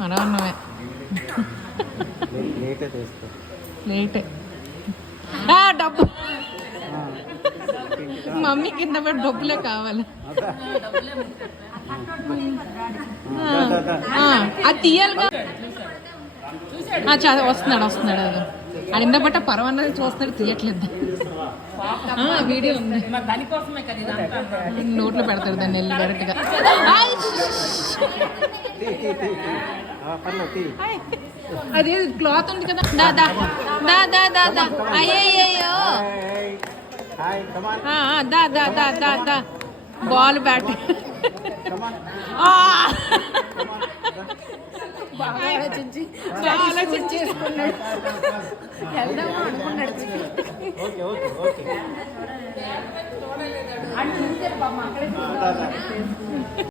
మనమే లేటే డబ్బు మమ్మీ కింద పడి డబ్బులే కావాలి. అది తీయాలిగా. వస్తున్నాడు అది కింద పట్ట పరవన్నది చూస్తున్నాడు, తీయట్లేదు. వీడియో ఉంది, నోట్లో పెడతాడు దాన్ని వెళ్ళి డైరెక్ట్ గా. అదే క్లాత్ ఉంది కదా. దాదా అయ్యయ్యో దా బాల్ బ్యాట్. బాగా ఆలోచించి వెళ్దామా అనుకున్నాడు.